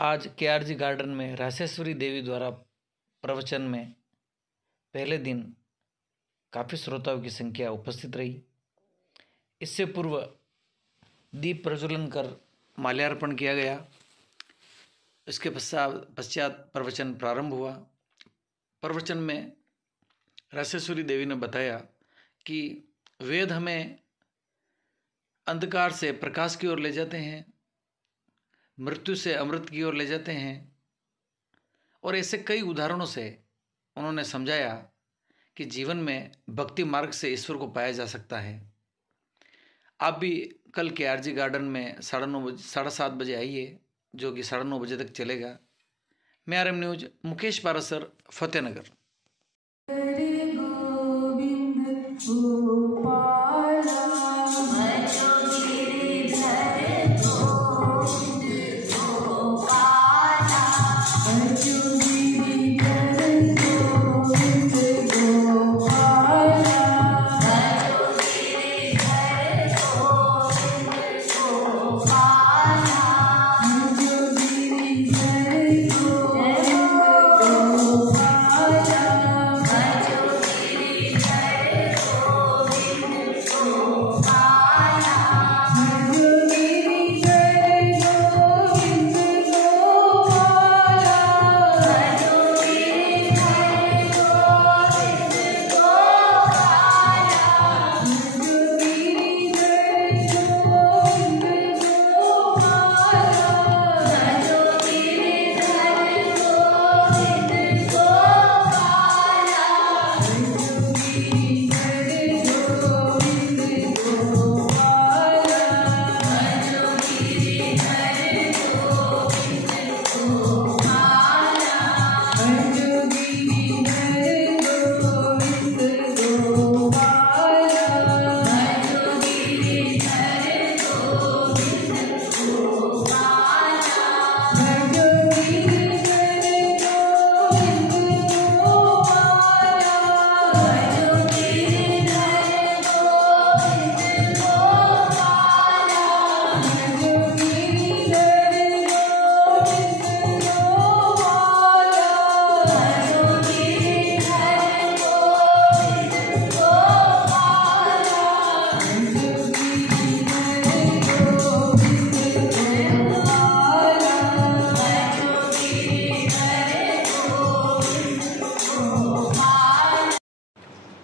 आज KRG garden में रासेश्वरी देवी द्वारा प्रवचन में पहले दिन काफ़ी श्रोताओं की संख्या उपस्थित रही। इससे पूर्व दीप प्रज्वलन कर माल्यार्पण किया गया। इसके पश्चात प्रवचन प्रारंभ हुआ। प्रवचन में रासेश्वरी देवी ने बताया कि वेद हमें अंधकार से प्रकाश की ओर ले जाते हैं, मृत्यु से अमृत की ओर ले जाते हैं, और ऐसे कई उदाहरणों से उन्होंने समझाया कि जीवन में भक्ति मार्ग से ईश्वर को पाया जा सकता है। आप भी कल KRG गार्डन में 7:30 बजे आइए, जो कि 9:30 बजे तक चलेगा। मैं RM न्यूज मुकेश पारासर, फतेहनगर।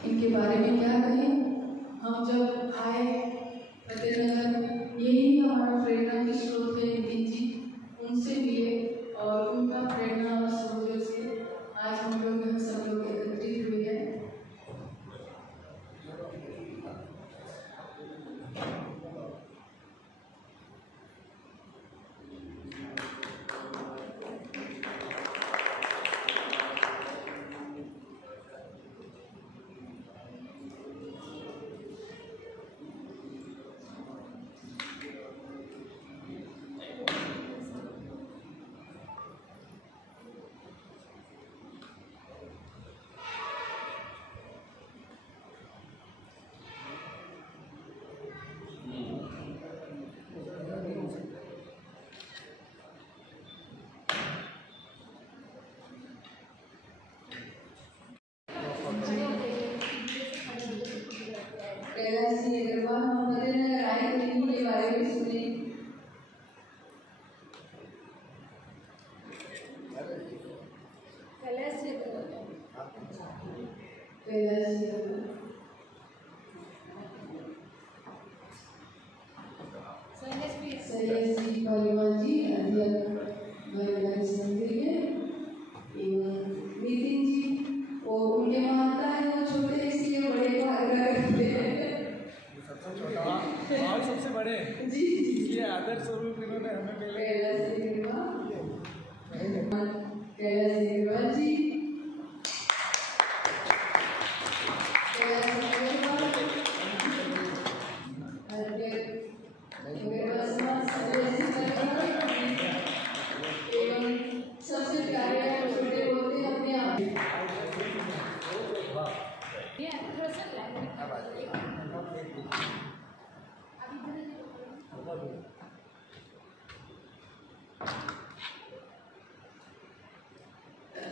इनके बारे में क्या कहें। हम जब आए फतेहनगर, यही हमारा प्रेरणा के स्रोत है नितिन जी, उनसे लिए और उनका प्रेरणा और सहयोग से आज हम लोग सब लोग एकत्रित हुए हैं। नितिन जी वो उनके मानता है वो छोटे इसलिए बड़े को आग्रह करते हैं। सबसे बड़े जी इसलिए आदर स्वरूप इन्होंने हमें कैलाश जी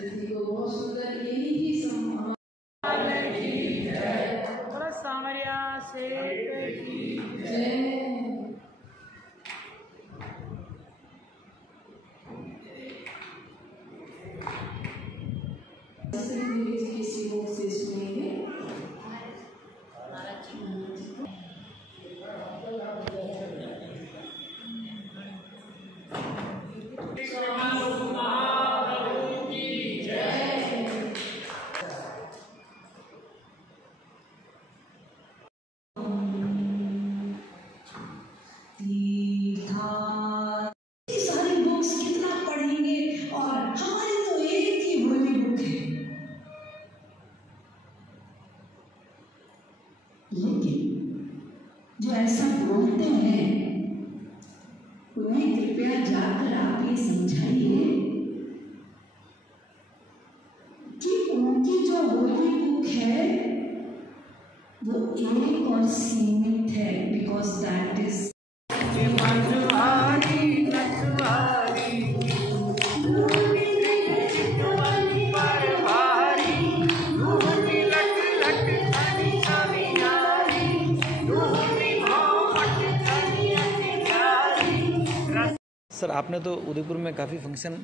तिथि को बहुत सुंदर यही सम्मान सामरिया से जय। से सुनेंगे सारी बुक्स कितना पढ़ेंगे और हमारी तो एक ही होली बुक है, लेकिन जो ऐसा बोलते हैं उन्हें कृपया जाकर आप ये समझाइए कि उनकी जो होली बुक है वो एक और सीमित है, बिकॉज दैट इज सर, आपने तो उदयपुर में काफ़ी फंक्शन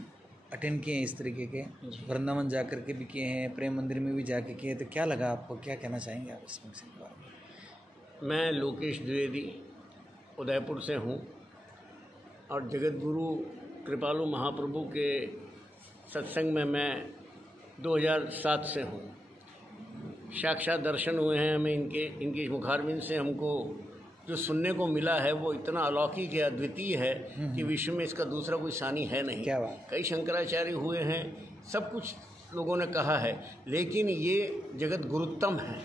अटेंड किए हैं इस तरीके के, वृंदावन जा कर के भी किए हैं, प्रेम मंदिर में भी जाके किए, तो क्या लगा आपको, क्या कहना चाहेंगे आप इस फंक्शन के बारे में? मैं लोकेश द्विवेदी उदयपुर से हूँ और जगत गुरु कृपालु महाप्रभु के सत्संग में मैं 2007 से हूँ। साक्षात दर्शन हुए हैं हमें इनकी मुखारबिंद से हमको जो सुनने को मिला है वो इतना अलौकिक है, अद्वितीय है कि विश्व में इसका दूसरा कोई सानी है नहीं। क्या बात। कई शंकराचार्य हुए हैं, सब कुछ लोगों ने कहा है, लेकिन ये जगत गुरुत्तम है।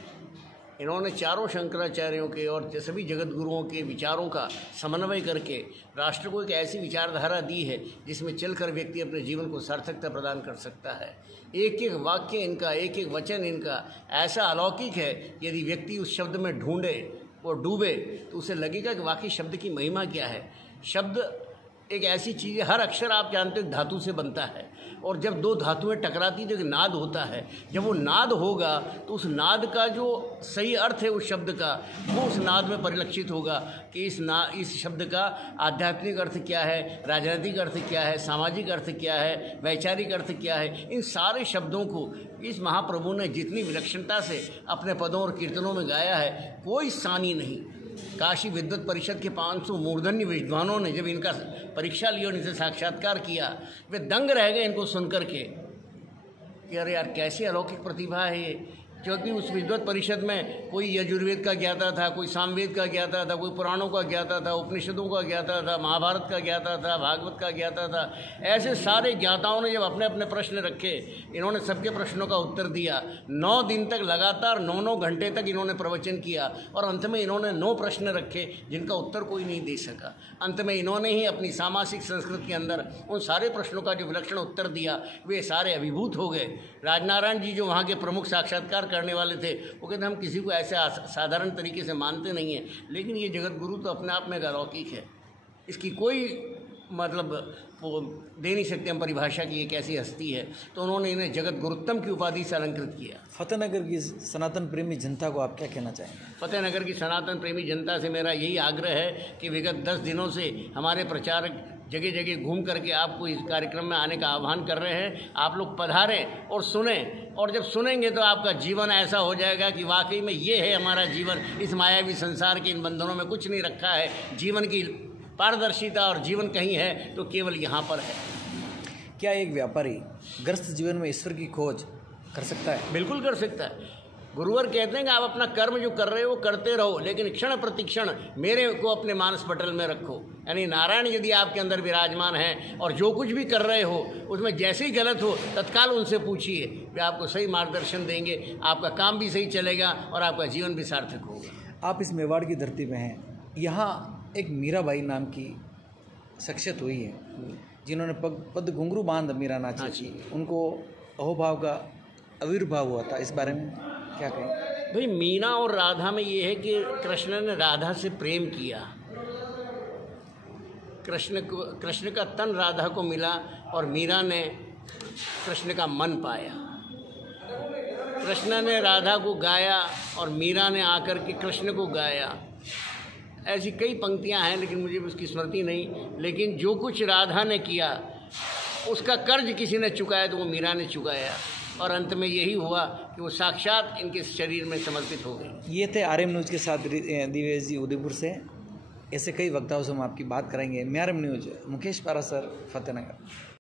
इन्होंने चारों शंकराचार्यों के और सभी जगत गुरुओं के विचारों का समन्वय करके राष्ट्र को एक ऐसी विचारधारा दी है जिसमें चलकर व्यक्ति अपने जीवन को सार्थकता प्रदान कर सकता है। एक एक वाक्य इनका, एक एक वचन इनका ऐसा अलौकिक है, यदि व्यक्ति उस शब्द में ढूंढे और डूबे तो उसे लगेगा कि वाकई शब्द की महिमा क्या है। शब्द एक ऐसी चीज़ है, हर अक्षर आप जानते हो धातु से बनता है, और जब दो धातुएं टकराती तो एक नाद होता है। जब वो नाद होगा तो उस नाद का जो सही अर्थ है उस शब्द का, वो उस नाद में परिलक्षित होगा कि इस शब्द का आध्यात्मिक अर्थ क्या है, राजनीतिक अर्थ क्या है, सामाजिक अर्थ क्या है, वैचारिक अर्थ क्या है। इन सारे शब्दों को इस महाप्रभु ने जितनी विलक्षणता से अपने पदों और कीर्तनों में गाया है, कोई सानी नहीं। काशी विद्वत परिषद के 500 मूर्धन्य विद्वानों ने जब इनका परीक्षा ली और इनसे साक्षात्कार किया, वे दंग रह गए इनको सुनकर के कि अरे यार कैसी अलौकिक प्रतिभा है ये। क्योंकि उस विद्वत परिषद में कोई यजुर्वेद का ज्ञाता था, कोई सामवेद का ज्ञाता था, कोई पुराणों का ज्ञाता था, उपनिषदों का ज्ञाता था, महाभारत का ज्ञाता था, भागवत का ज्ञाता था। ऐसे सारे ज्ञाताओं ने जब अपने अपने प्रश्न रखे, इन्होंने सबके प्रश्नों का उत्तर दिया। 9 दिन तक लगातार 9-9 घंटे तक इन्होंने प्रवचन किया और अंत में इन्होंने 9 प्रश्न रखे जिनका उत्तर कोई नहीं दे सका। अंत में इन्होंने ही अपनी सामासिक संस्कृत के अंदर उन सारे प्रश्नों का जो विलक्षण उत्तर दिया, वे सारे अभिभूत हो गए। राजनारायण जी जो वहाँ के प्रमुख साक्षात्कार करने वाले थे, वो कहते हम किसी को ऐसे साधारण तरीके से मानते नहीं हैं, लेकिन ये जगत गुरु तो अपने आप में अलौकिक है। इसकी कोई मतलब वो दे नहीं सकते हम परिभाषा की एक ऐसी हस्ती है। तो उन्होंने इन्हें जगत गुरुत्तम की उपाधि से अलंकृत किया। फतेहनगर की सनातन प्रेमी जनता को आप क्या कहना चाहेंगे? फतेहनगर की सनातन प्रेमी जनता से मेरा यही आग्रह है कि विगत 10 दिनों से हमारे प्रचारक जगह जगह घूम करके आपको इस कार्यक्रम में आने का आह्वान कर रहे हैं। आप लोग पधारें और सुने, और जब सुनेंगे तो आपका जीवन ऐसा हो जाएगा कि वाकई में ये है हमारा जीवन। इस मायावी संसार के इन बंधनों में कुछ नहीं रखा है। जीवन की पारदर्शिता और जीवन कहीं है तो केवल यहाँ पर है। क्या एक व्यापारी ग्रस्त जीवन में ईश्वर की खोज कर सकता है? बिल्कुल कर सकता है। गुरुवर कहते हैं कि आप अपना कर्म जो कर रहे हो वो करते रहो, लेकिन क्षण प्रतिक्षण मेरे को अपने मानस पटल में रखो। यानी नारायण यदि आपके अंदर विराजमान हैं और जो कुछ भी कर रहे हो उसमें जैसे ही गलत हो तत्काल उनसे पूछिए, वे आपको सही मार्गदर्शन देंगे, आपका काम भी सही चलेगा और आपका जीवन भी सार्थक होगा। आप इस मेवाड़ की धरती में हैं, यहाँ एक मीराबाई नाम की शख्सियत हुई है जिन्होंने पद घुंघरू बांध मीरा नाची थी, उनको अहोभाव का आविर्भाव हुआ था, इस बारे में क्या कहें? भाई मीना और राधा में ये है कि कृष्ण ने राधा से प्रेम किया, कृष्ण का तन राधा को मिला और मीरा ने कृष्ण का मन पाया। कृष्ण ने राधा को गाया और मीरा ने आकर के कृष्ण को गाया। ऐसी कई पंक्तियां हैं लेकिन मुझे उसकी स्मृति नहीं। लेकिन जो कुछ राधा ने किया उसका कर्ज किसी ने चुकाया तो वो मीरा ने चुकाया, और अंत में यही हुआ कि वो साक्षात इनके शरीर में समर्पित हो गई। ये थे आरएम न्यूज़ के साथ दिवेश जी उदयपुर से। ऐसे कई वक्ताओं से हम आपकी बात करेंगे। मैं आरएम न्यूज़ मुकेश पारासर, फतेहनगर।